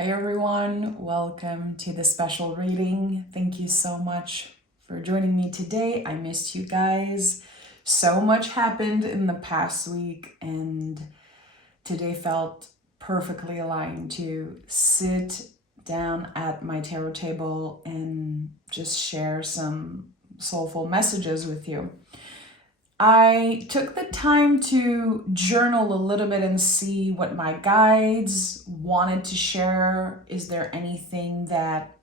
Hi everyone, welcome to the special reading. Thank you so much for joining me today. I missed you guys. So much happened in the past week and today felt perfectly aligned to sit down at my tarot table and just share some soulful messages with you. I took the time to journal a little bit and see what my guides wanted to share. Is there anything that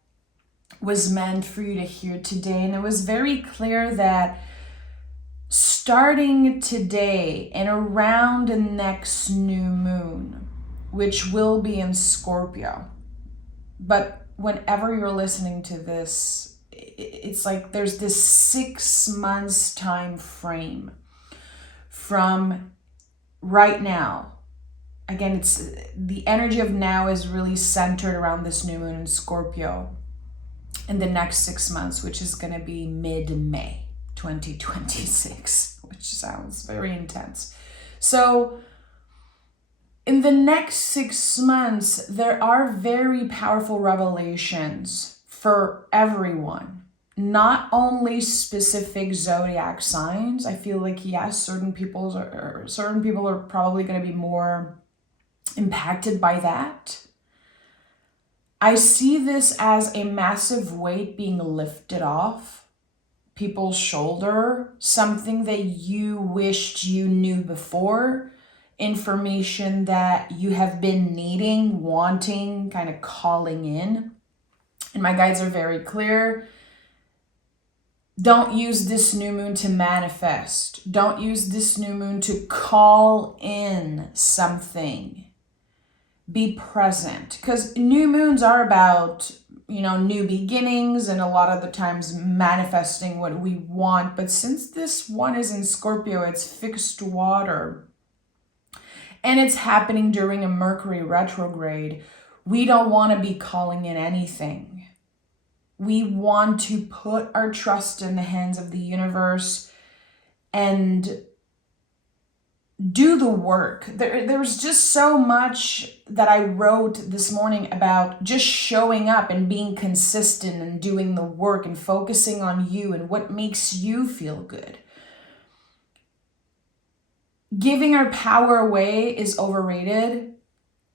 was meant for you to hear today? And it was very clear that starting today and around the next new moon, which will be in Scorpio, but whenever you're listening to this, it's like there's this 6 months time frame from right now. Again, it's the energy of now is really centered around this new moon in Scorpio in the next 6 months, which is going to be mid-May 2026, which sounds very intense. So in the next 6 months, there are very powerful revelations for everyone, not only specific zodiac signs. I feel like, yes, certain people are probably going to be more impacted by that. I see this as a massive weight being lifted off people's shoulder, something that you wished you knew before, information that you have been needing, wanting, kind of calling in. And my guides are very clear. Don't use this new moon to manifest. Don't use this new moon to call in something. Be present. Because new moons are about, new beginnings and a lot of the times manifesting what we want. But since this one is in Scorpio, it's fixed water. And it's happening during a Mercury retrograde. We don't want to be calling in anything. We want to put our trust in the hands of the universe and do the work. There's just so much that I wrote this morning about just showing up and being consistent and doing the work and focusing on you and what makes you feel good. Giving our power away is overrated.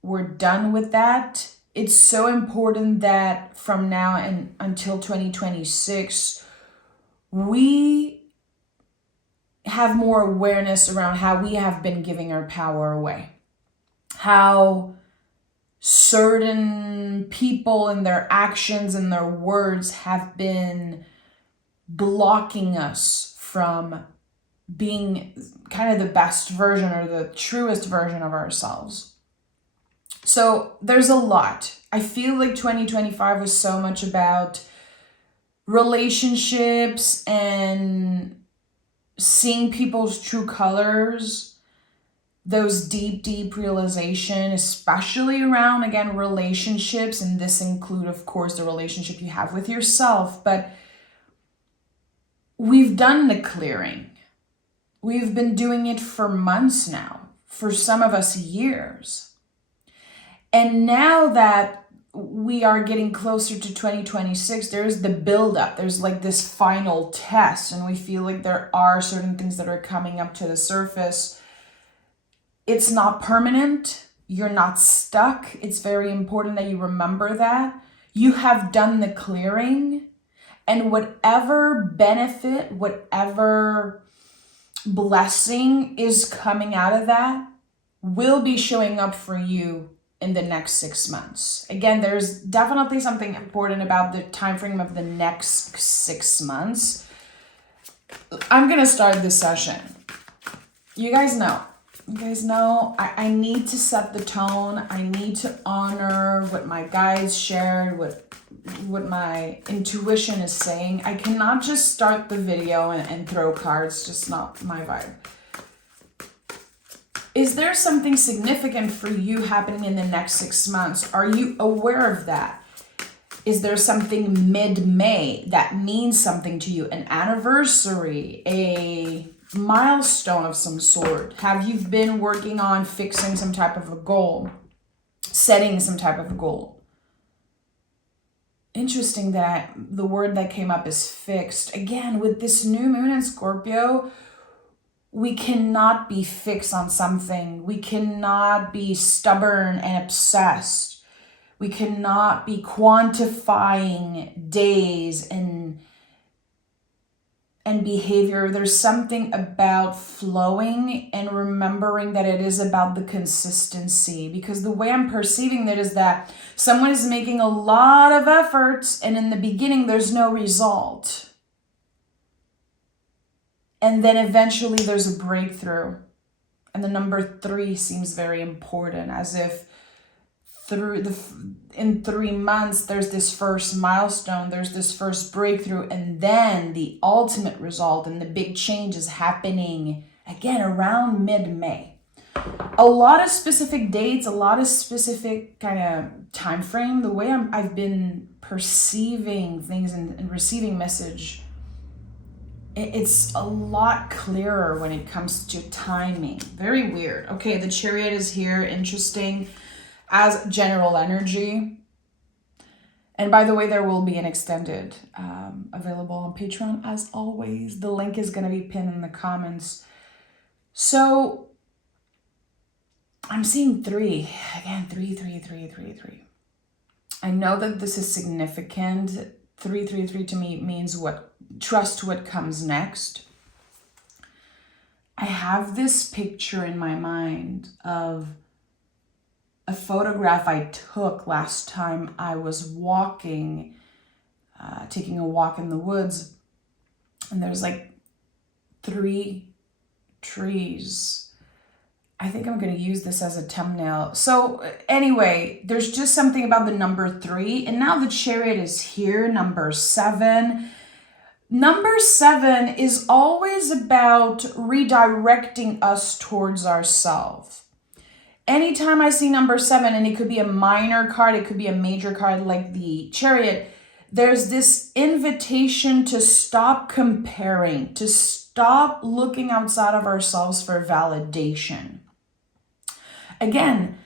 We're done with that. It's so important that from now and until 2026, we have more awareness around how we have been giving our power away. How certain people and their actions and their words have been blocking us from being kind of the best version or the truest version of ourselves. So there's a lot. I feel like 2025 was so much about relationships and seeing people's true colors, those deep realization, especially around, again, relationships. And this include, of course, the relationship you have with yourself. But we've done the clearing. We've been doing it for months now, for some of us years. And now that we are getting closer to 2026, there's the buildup. There's like this final test, and we feel like there are certain things that are coming up to the surface. It's not permanent. You're not stuck. It's very important that you remember that. You have done the clearing, and whatever benefit, whatever blessing is coming out of that will be showing up for you in the next 6 months. Again, there's definitely something important about the time frame of the next 6 months. I'm gonna start this session. You guys know, I need to set the tone. I need to honor what my guides shared, what my intuition is saying. I cannot just start the video and throw cards, just not my vibe. Is there something significant for you happening in the next 6 months? Are you aware of that? Is there something mid-May that means something to you? An anniversary, a milestone of some sort? Have you been working on fixing some type of a goal? Setting some type of a goal? interesting that the word that came up is fixed. Again, with this new moon in Scorpio, we cannot be fixed on something. We cannot be stubborn and obsessed. We cannot be quantifying days and behavior. There's something about flowing and remembering that it is about the consistency, because the way I'm perceiving it is that someone is making a lot of efforts and in the beginning there's no result. And then eventually there's a breakthrough. And the number 3 seems very important, as if in 3 months there's this first milestone, there's this first breakthrough, and then the ultimate result and the big change is happening again around mid-May. A lot of specific dates, a lot of specific kind of time frame. The way I've been perceiving things and receiving message, it's a lot clearer when it comes to timing. Very weird. Okay, the chariot is here. Interesting. As general energy. And by the way, there will be an extended available on Patreon as always. The link is going to be pinned in the comments. So I'm seeing 3. Again, 3. I know that this is significant. 3 to me means trust what comes next. I have this picture in my mind of a photograph I took last time I was walking, taking a walk in the woods, and there's like 3 trees. I think I'm going to use this as a thumbnail. So anyway, there's just something about the number 3, and now the chariot is here, number 7. Number 7 is always about redirecting us towards ourselves. Anytime I see number 7, and it could be a minor card, it could be a major card like the chariot, there's this invitation to stop comparing, to stop looking outside of ourselves for validation. Again,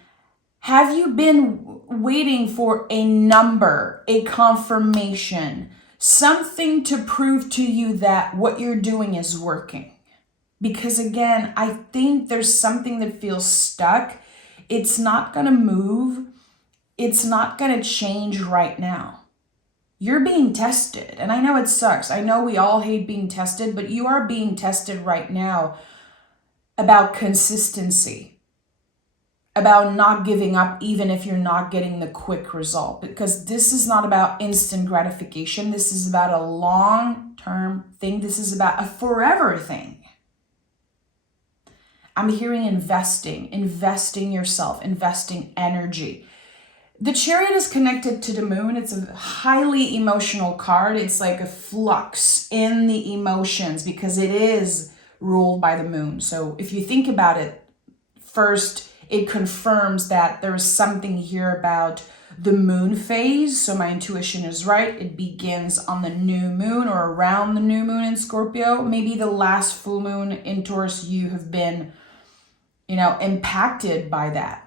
have you been waiting for a number, a confirmation, something to prove to you that what you're doing is working? Because again, I think there's something that feels stuck. It's not going to move. It's not going to change right now. You're being tested. And I know it sucks. I know we all hate being tested, but you are being tested right now about consistency, about not giving up even if you're not getting the quick result. Because this is not about instant gratification. This is about a long-term thing. This is about a forever thing. I'm hearing investing yourself, investing energy. The chariot is connected to the moon. It's a highly emotional card. It's like a flux in the emotions because it is ruled by the moon. So if you think about it, first, it confirms that there is something here about the moon phase. So my intuition is right. It begins on the new moon or around the new moon in Scorpio. Maybe the last full moon in Taurus, you have been impacted by that.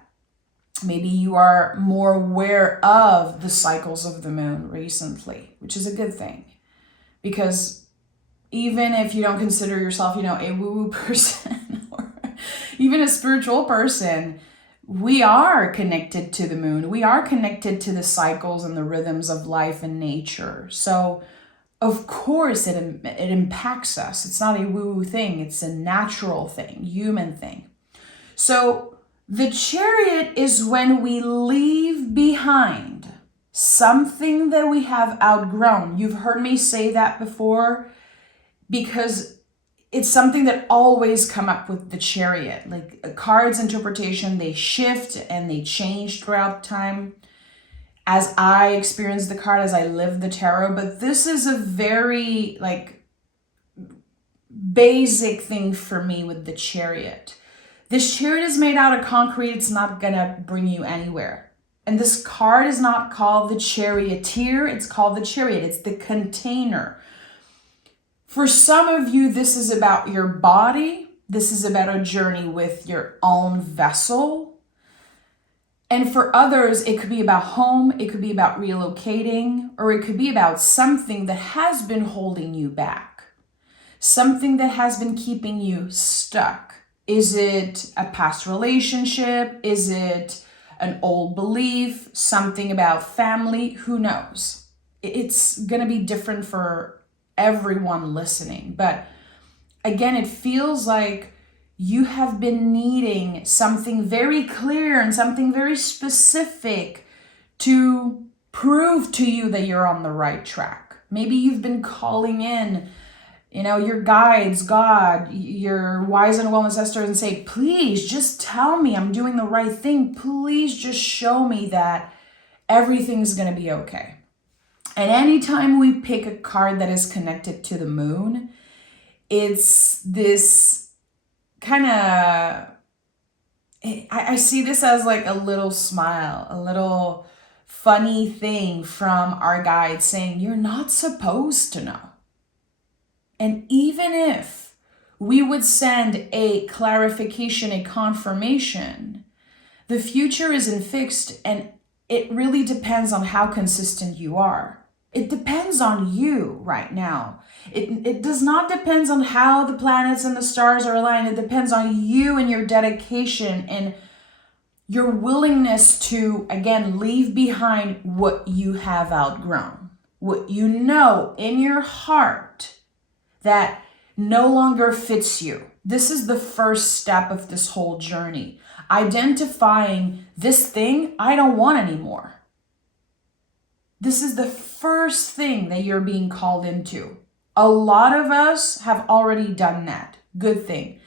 Maybe you are more aware of the cycles of the moon recently, which is a good thing. Because even if you don't consider yourself, a woo-woo person or even a spiritual person, we are connected to the moon. We are connected to the cycles and the rhythms of life and nature. So of course it impacts us. It's not a woo-woo thing. It's a natural thing, human thing. So the chariot is when we leave behind something that we have outgrown. You've heard me say that before because it's something that always come up with the chariot. Like a card's interpretation, they shift and they change throughout time. As I experience the card, as I live the tarot, but this is a very basic thing for me with the chariot. This chariot is made out of concrete. It's not going to bring you anywhere. And this card is not called the charioteer. It's called the chariot. It's the container. For some of you, this is about your body. This is about a journey with your own vessel. And for others, it could be about home, it could be about relocating, or it could be about something that has been holding you back, something that has been keeping you stuck. Is it a past relationship? Is it an old belief? Something about family? Who knows? It's going to be different for everyone listening. But again, it feels like you have been needing something very clear and something very specific to prove to you that you're on the right track. Maybe you've been calling in, your guides, God, your wise and wellness ancestors, and say, please just tell me I'm doing the right thing. Please just show me that everything's going to be okay. And anytime we pick a card that is connected to the moon, it's this kind of, I see this as like a little smile, a little funny thing from our guide saying, you're not supposed to know. And even if we would send a clarification, a confirmation, the future isn't fixed, and it really depends on how consistent you are. It depends on you right now. It does not depend on how the planets and the stars are aligned. It depends on you and your dedication and your willingness to, again, leave behind what you have outgrown, what you know in your heart that no longer fits you. This is the first step of this whole journey. Identifying this thing I don't want anymore. This is the first thing that you're being called into. A lot of us have already done that. Good thing.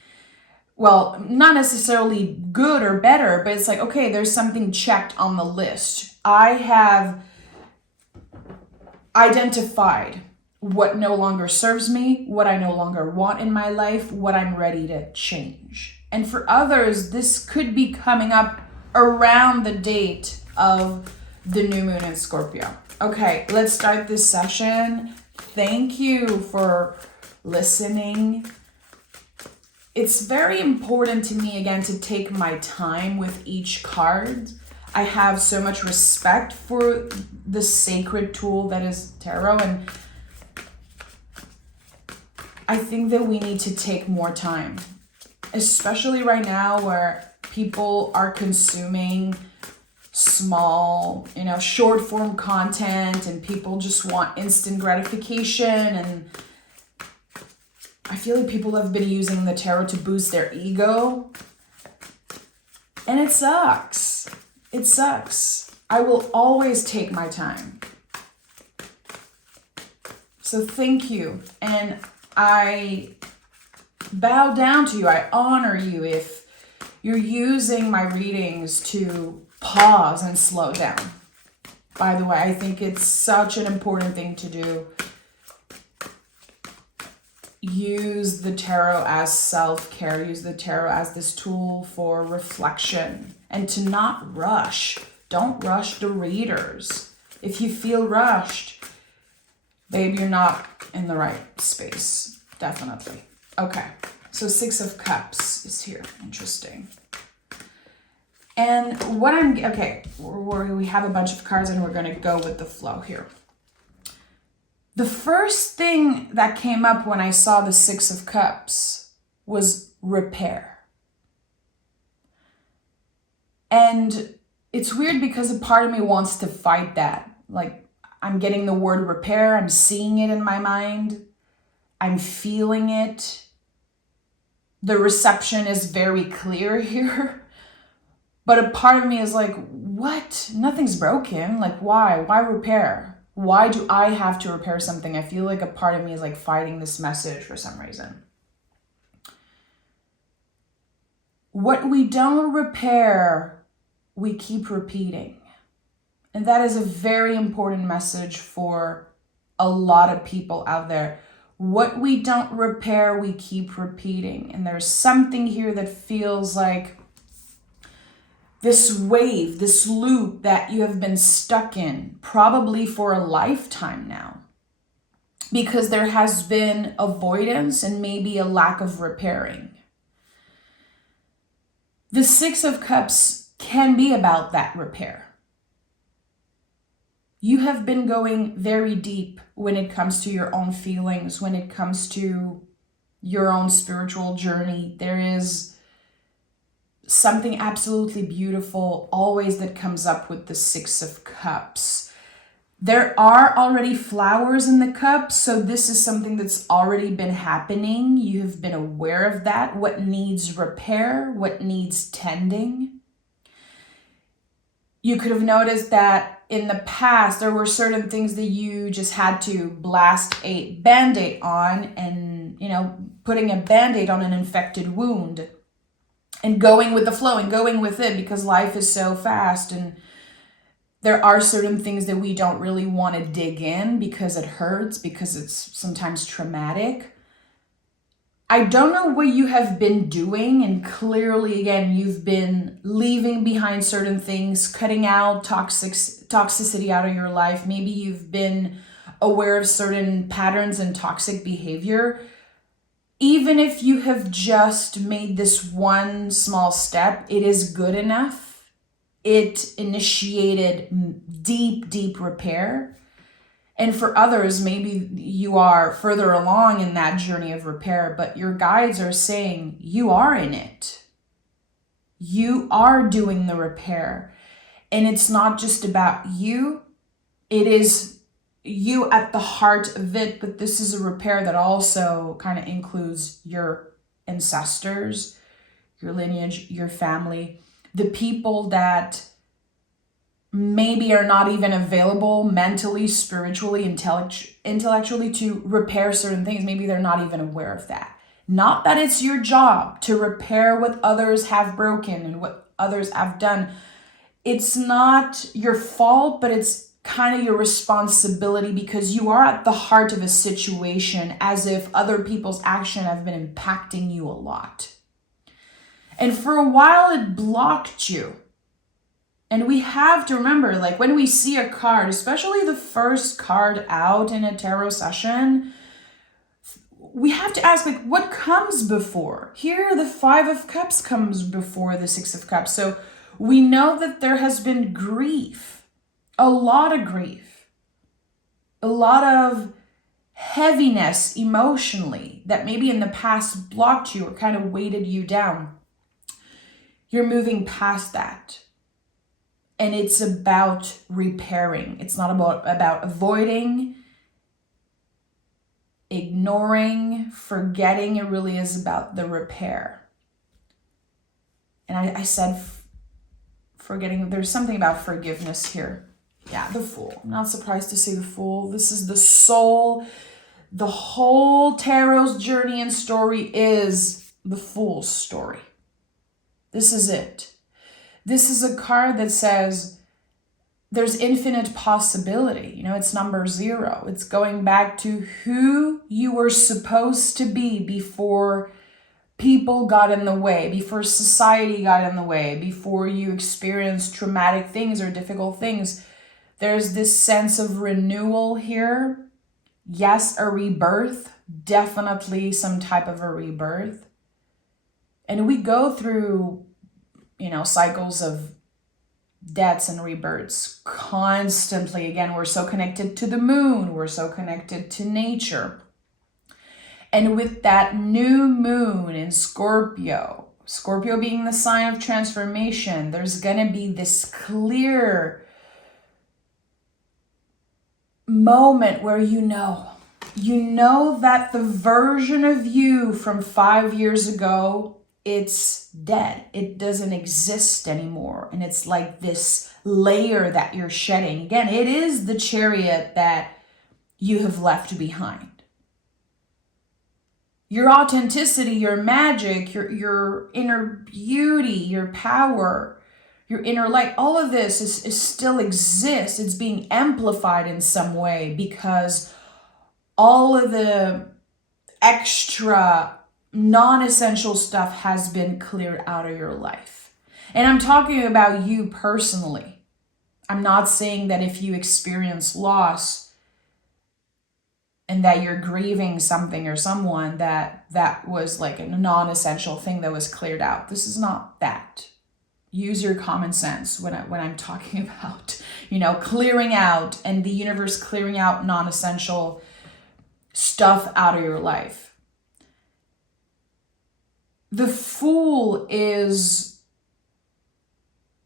Well, not necessarily good or better, but it's like, okay, there's something checked on the list. I have identified what no longer serves me, what I no longer want in my life, what I'm ready to change. And for others, this could be coming up around the date of the new moon in Scorpio. Okay, let's start this session. Thank you for listening. It's very important to me, again, to take my time with each card. I have so much respect for the sacred tool that is tarot, and I think that we need to take more time, especially right now where people are consuming small, short form content, and people just want instant gratification. And I feel like people have been using the tarot to boost their ego, and it sucks. It sucks. I will always take my time. So thank you. And I bow down to you. I honor you if you're using my readings to pause and slow down. By the way, I think it's such an important thing to do. Use the tarot as self-care. Use the tarot as this tool for reflection, and to not rush. Don't rush the readers. If you feel rushed, babe, you're not in the right space. Definitely. Okay, so 6 of Cups is here. Interesting. And what we have a bunch of cards and we're going to go with the flow here. The first thing that came up when I saw the 6 of Cups was repair. And it's weird because a part of me wants to fight that. Like, I'm getting the word repair. I'm seeing it in my mind. I'm feeling it. The reception is very clear here. But a part of me is like, what? Nothing's broken. Like, why? Why repair? Why do I have to repair something? I feel like a part of me is like fighting this message for some reason. What we don't repair, we keep repeating. And that is a very important message for a lot of people out there. What we don't repair, we keep repeating. And there's something here that feels like this wave, this loop that you have been stuck in, probably for a lifetime now, because there has been avoidance and maybe a lack of repairing. The 6 of Cups can be about that repair. You have been going very deep when it comes to your own feelings, when it comes to your own spiritual journey. There is something absolutely beautiful always that comes up with the Six of Cups. There are already flowers in the cups, so this is something that's already been happening. You have been aware of that, what needs repair, what needs tending. You could have noticed that in the past, there were certain things that you just had to blast a Band-Aid on, and, putting a Band-Aid on an infected wound and going with the flow and going with it, because life is so fast, and there are certain things that we don't really want to dig in because it hurts, because it's sometimes traumatic. I don't know what you have been doing, and clearly, again, you've been leaving behind certain things, cutting out toxicity out of your life. Maybe you've been aware of certain patterns and toxic behavior. Even if you have just made this one small step, it is good enough. It initiated deep, deep repair. And for others, maybe you are further along in that journey of repair, but your guides are saying you are in it. You are doing the repair. And it's not just about you. It is you at the heart of it, but this is a repair that also kind of includes your ancestors, your lineage, your family, the people that maybe are not even available mentally, spiritually, intellectually to repair certain things. Maybe they're not even aware of that. Not that it's your job to repair what others have broken and what others have done. It's not your fault, but it's kind of your responsibility, because you are at the heart of a situation, as if other people's action have been impacting you a lot. And for a while it blocked you. And we have to remember, like when we see a card, especially the first card out in a tarot session, we have to ask, like, what comes before? Here, the Five of Cups comes before the Six of Cups. So we know that there has been grief, a lot of grief, a lot of heaviness emotionally that maybe in the past blocked you or kind of weighted you down. You're moving past that. And it's about repairing. It's not about avoiding, ignoring, forgetting. It really is about the repair. And I said forgetting. There's something about forgiveness here. Yeah, the Fool. I'm not surprised to see the Fool. This is the soul. The whole tarot's journey and story is the Fool's story. This is it. This is a card that says there's infinite possibility. It's number 0. It's going back to who you were supposed to be before people got in the way, before society got in the way, before you experienced traumatic things or difficult things. There's this sense of renewal here. Yes, a rebirth, definitely some type of a rebirth. And we go through cycles of deaths and rebirths constantly. Again, we're so connected to the moon. We're so connected to nature. And with that new moon in Scorpio being the sign of transformation, there's going to be this clear moment where you know that the version of you from 5 years ago, it's dead. It doesn't exist anymore. And it's like this layer that you're shedding. Again, it is the chariot that you have left behind. Your authenticity, your magic, your inner beauty, your power, your inner light, all of this is still exists. It's being amplified in some way because all of the extra non-essential stuff has been cleared out of your life. And I'm talking about you personally. I'm not saying that if you experience loss and that you're grieving something or someone that was like a non-essential thing that was cleared out. This is not that. use your common sense when I'm talking about, clearing out, and the universe clearing out non-essential stuff out of your life. The Fool is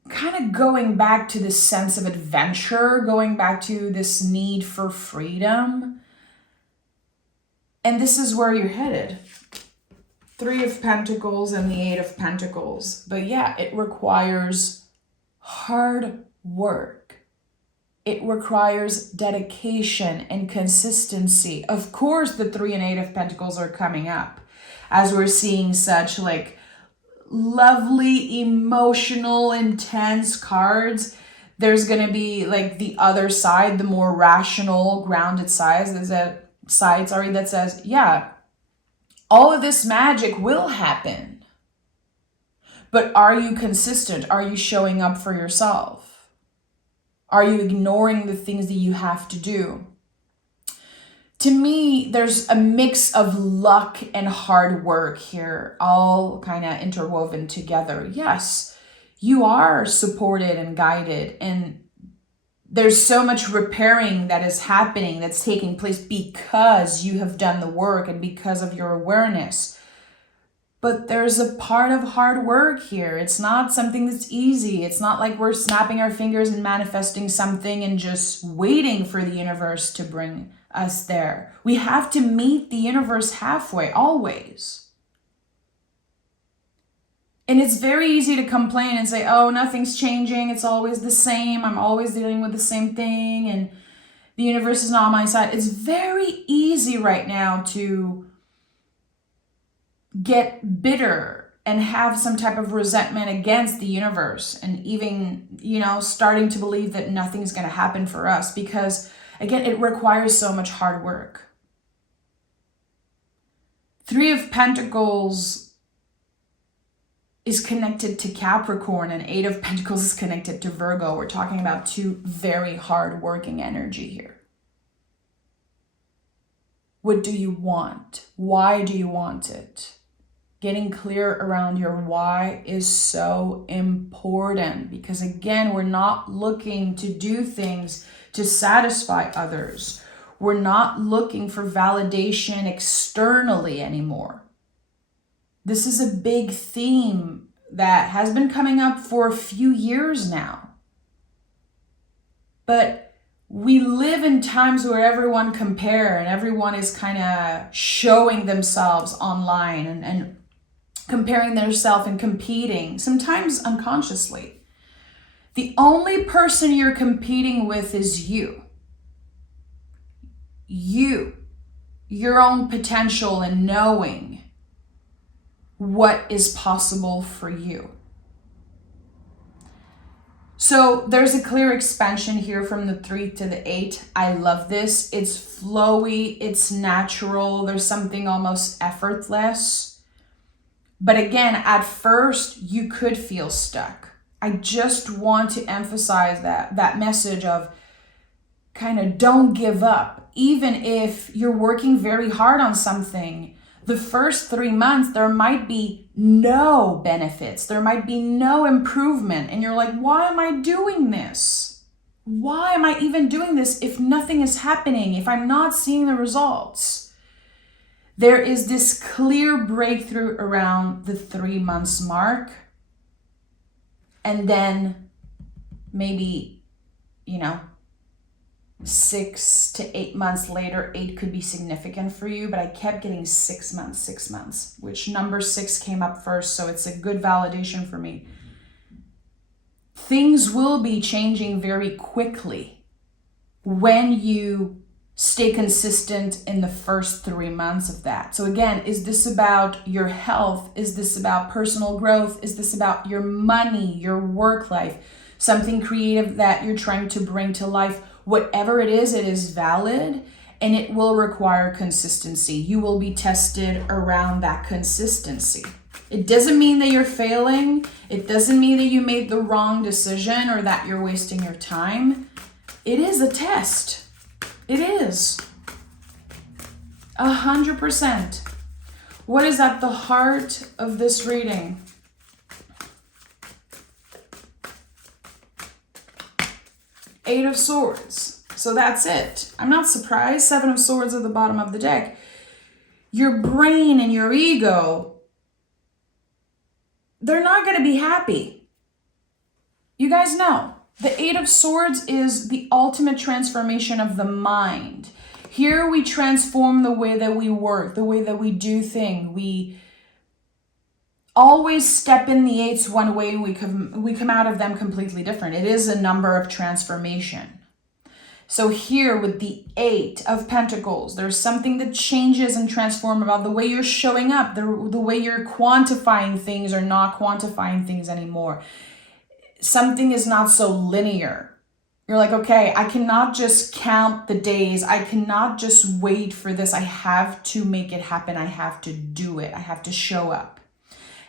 kind of going back to this sense of adventure, going back to this need for freedom. And this is where you're headed. 3 of Pentacles and the 8 of Pentacles. But yeah, it requires hard work. It requires dedication and consistency. Of course, the 3 and 8 of Pentacles are coming up as we're seeing such like lovely, emotional, intense cards. There's going to be like the other side, the more rational, grounded side. There's a side, that says, yeah, all of this magic will happen. But are you consistent? Are you showing up for yourself? Are you ignoring the things that you have to do? To me, there's a mix of luck and hard work here, all kind of interwoven together. Yes, you are supported and guided, and there's so much repairing that is happening, that's taking place because you have done the work and because of your awareness. But there's a part of hard work here. It's not something that's easy. It's not like we're snapping our fingers and manifesting something and just waiting for the universe to bring us there. We have to meet the universe halfway, always. And it's very easy to complain and say, oh, nothing's changing. It's always the same. I'm always dealing with the same thing. And the universe is not on my side. It's very easy right now to get bitter and have some type of resentment against the universe. And even, starting to believe that nothing's going to happen for us. Because, again, it requires so much hard work. 3 of Pentacles is connected to Capricorn, and 8 of Pentacles is connected to Virgo. We're talking about 2 very hard-working energy here. What do you want? Why do you want it? Getting clear around your why is so important, because again, we're not looking to do things to satisfy others. We're not looking for validation externally anymore. This is a big theme that has been coming up for a few years now. But we live in times where everyone compare and everyone is kind of showing themselves online and comparing themselves and competing, sometimes unconsciously. The only person you're competing with is you. You, your own potential and knowing what is possible for you. So there's a clear expansion here from the 3 to the 8. I love this. It's flowy, it's natural. There's something almost effortless. But again, at first, you could feel stuck. I just want to emphasize that message of kind of don't give up. Even if you're working very hard on something, the first 3 months, there might be no benefits. There might be no improvement. And you're like, why am I doing this? Why am I even doing this if nothing is happening, if I'm not seeing the results? There is this clear breakthrough around the 3 months mark. And then maybe, 6 to 8 months later, 8 could be significant for you, but I kept getting 6 months, which number 6 came up first, so it's a good validation for me. Things will be changing very quickly when you stay consistent in the first 3 months of that. So again, is this about your health? Is this about personal growth? Is this about your money, your work life, something creative that you're trying to bring to life? Whatever it is valid, and it will require consistency. You will be tested around that consistency. It doesn't mean that you're failing. It doesn't mean that you made the wrong decision or that you're wasting your time. It is a test. It is. 100%. What is at the heart of this reading? Eight of Swords. So that's it. I'm not surprised. Seven of Swords at the bottom of the deck. Your brain and your ego, they're not going to be happy. You guys know. The Eight of Swords is the ultimate transformation of the mind. Here we transform the way that we work, the way that we do things. We always step in the eights one way and we come out of them completely different. It is a number of transformation. So here with the Eight of Pentacles, there's something that changes and transforms about the way you're showing up, the way you're quantifying things or not quantifying things anymore. Something is not so linear. You're like, okay, I cannot just count the days. I cannot just wait for this. I have to make it happen. I have to do it. I have to show up.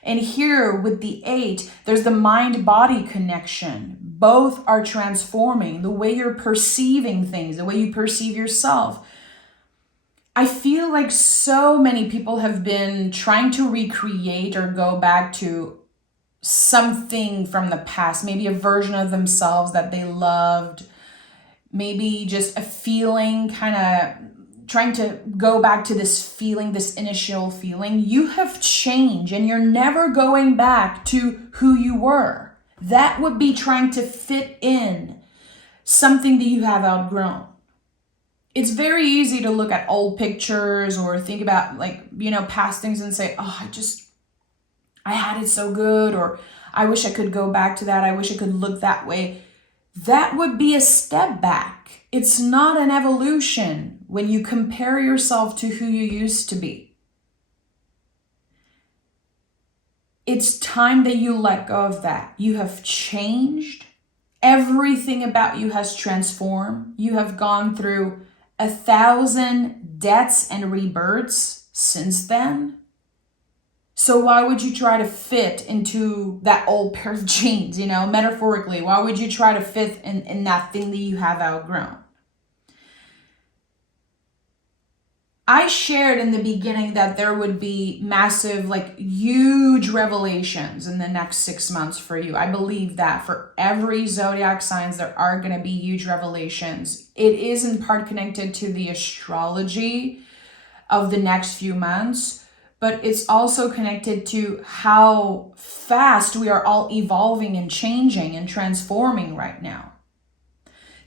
And here with the Eight, there's the mind-body connection. Both are transforming the way you're perceiving things, the way you perceive yourself. I feel like so many people have been trying to recreate or go back to something from the past, maybe a version of themselves that they loved, maybe just a feeling, kind of trying to go back to this feeling, this initial feeling. You have changed and you're never going back to who you were. That would be trying to fit in something that you have outgrown. It's very easy to look at old pictures or think about past things and say, oh, I had it so good, or I wish I could go back to that. I wish I could look that way. That would be a step back. It's not an evolution when you compare yourself to who you used to be. It's time that you let go of that. You have changed. Everything about you has transformed. You have gone through 1,000 deaths and rebirths since then. So why would you try to fit into that old pair of jeans, metaphorically? Why would you try to fit in that thing that you have outgrown? I shared in the beginning that there would be massive, huge revelations in the next 6 months for you. I believe that for every zodiac signs, there are going to be huge revelations. It is in part connected to the astrology of the next few months, but it's also connected to how fast we are all evolving and changing and transforming right now.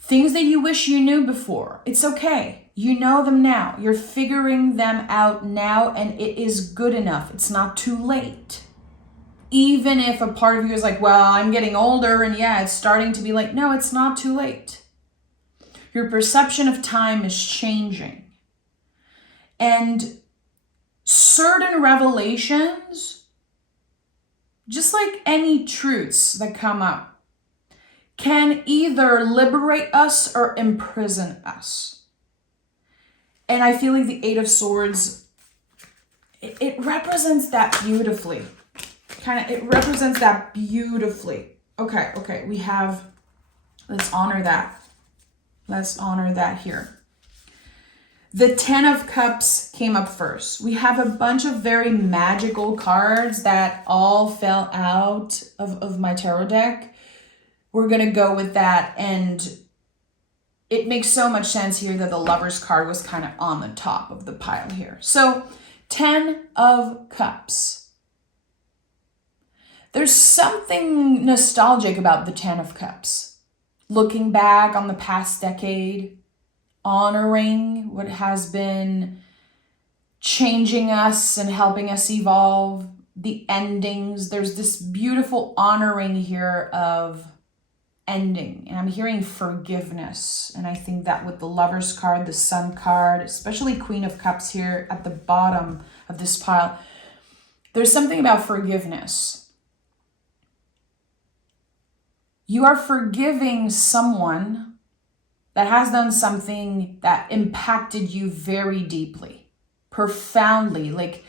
Things that you wish you knew before, it's okay. You know them now. You're figuring them out now, and it is good enough. It's not too late. Even if a part of you is like, well, I'm getting older, and yeah, it's starting to be like, no, it's not too late. Your perception of time is changing. And certain revelations, just like any truths that come up, can either liberate us or imprison us. And I feel like the Eight of Swords, it represents that beautifully. It represents that beautifully. Okay, we have, let's honor that. Let's honor that here. The Ten of Cups came up first. We have a bunch of very magical cards that all fell out of my tarot deck. We're going to go with that, and it makes so much sense here that the Lover's card was kind of on the top of the pile here. So, 10 of Cups. There's something nostalgic about the 10 of Cups. Looking back on the past decade, honoring what has been changing us and helping us evolve, the endings. There's this beautiful honoring here of ending, and I'm hearing forgiveness, and I think that with the Lover's card, the Sun card, especially Queen of Cups here at the bottom of this pile, there's something about forgiveness. You are forgiving someone that has done something that impacted you very deeply, profoundly. Like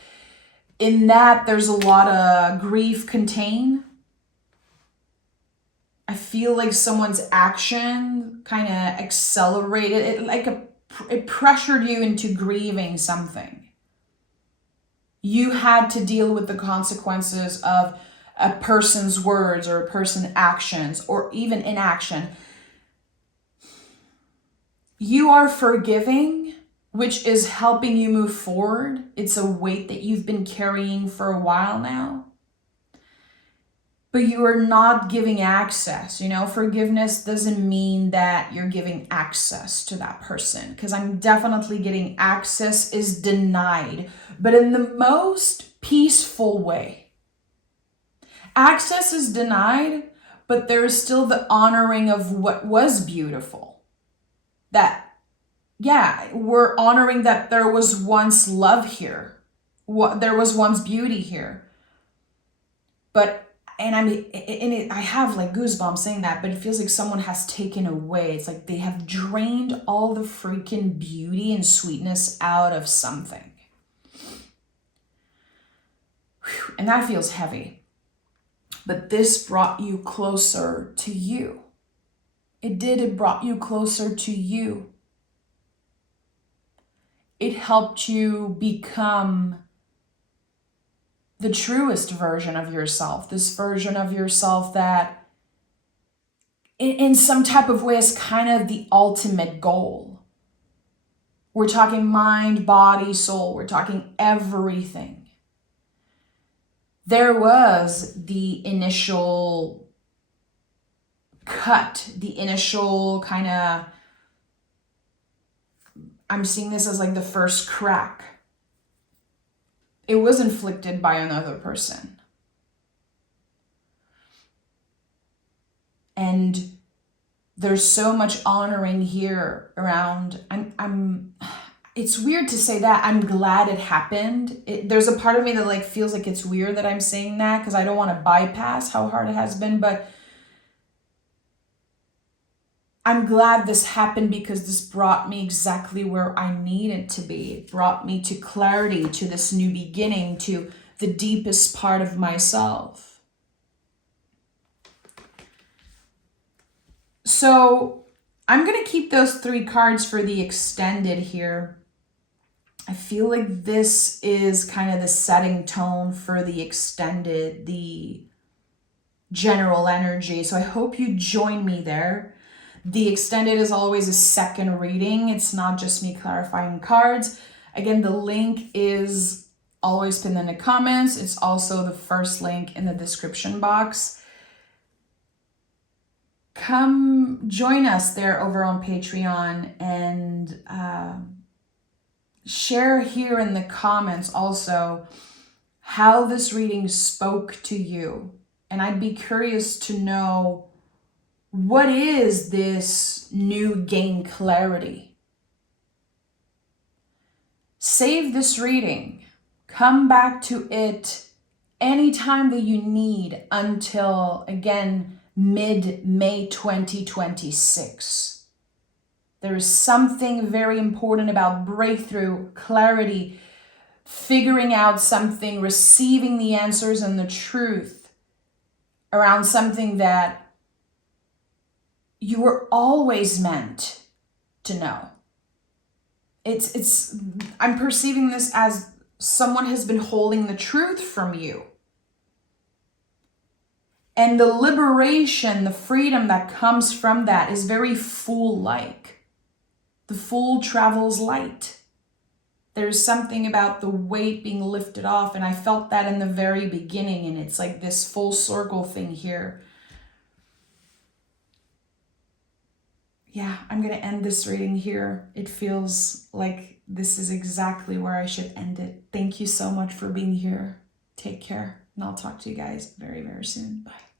in that, there's a lot of grief contained. I feel like someone's action kind of accelerated it, it pressured you into grieving something. You had to deal with the consequences of a person's words or a person's actions or even inaction. You are forgiving, which is helping you move forward. It's a weight that you've been carrying for a while now. But you are not giving access. Forgiveness doesn't mean that you're giving access to that person, because I'm definitely getting access is denied, but in the most peaceful way. Access is denied, but there's still the honoring of what was beautiful. That, yeah, we're honoring that there was once love here. There was once beauty here. But I have like goosebumps saying that, but it feels like someone has taken away. It's like they have drained all the freaking beauty and sweetness out of something. Whew, and that feels heavy. But this brought you closer to you. It did. It brought you closer to you. It helped you become the truest version of yourself, this version of yourself that in some type of way is kind of the ultimate goal. We're talking mind, body, soul. We're talking everything. There was the initial cut, the initial kind of, I'm seeing this as like the first crack. It was inflicted by another person. And there's so much honoring here around, it's weird to say that. I'm glad it happened. There's a part of me that like feels like it's weird that I'm saying that, because I don't want to bypass how hard it has been, but I'm glad this happened because this brought me exactly where I needed to be. It brought me to clarity, to this new beginning, to the deepest part of myself. So I'm going to keep those 3 cards for the extended here. I feel like this is kind of the setting tone for the extended, the general energy. So I hope you join me there. The extended is always a second reading. It's not just me clarifying cards. Again, the link is always pinned in the comments. It's also the first link in the description box. Come join us there over on Patreon and share here in the comments also how this reading spoke to you. And I'd be curious to know, what is this new gain clarity? Save this reading. Come back to it anytime that you need until, again, mid-May 2026. There is something very important about breakthrough, clarity, figuring out something, receiving the answers and the truth around something that you were always meant to know. I'm perceiving this as someone has been holding the truth from you. And the liberation, the freedom that comes from that is very Fool-like. The Fool travels light. There's something about the weight being lifted off, and I felt that in the very beginning, and it's like this full circle thing here. Yeah, I'm going to end this reading here. It feels like this is exactly where I should end it. Thank you so much for being here. Take care, and I'll talk to you guys very, very soon. Bye.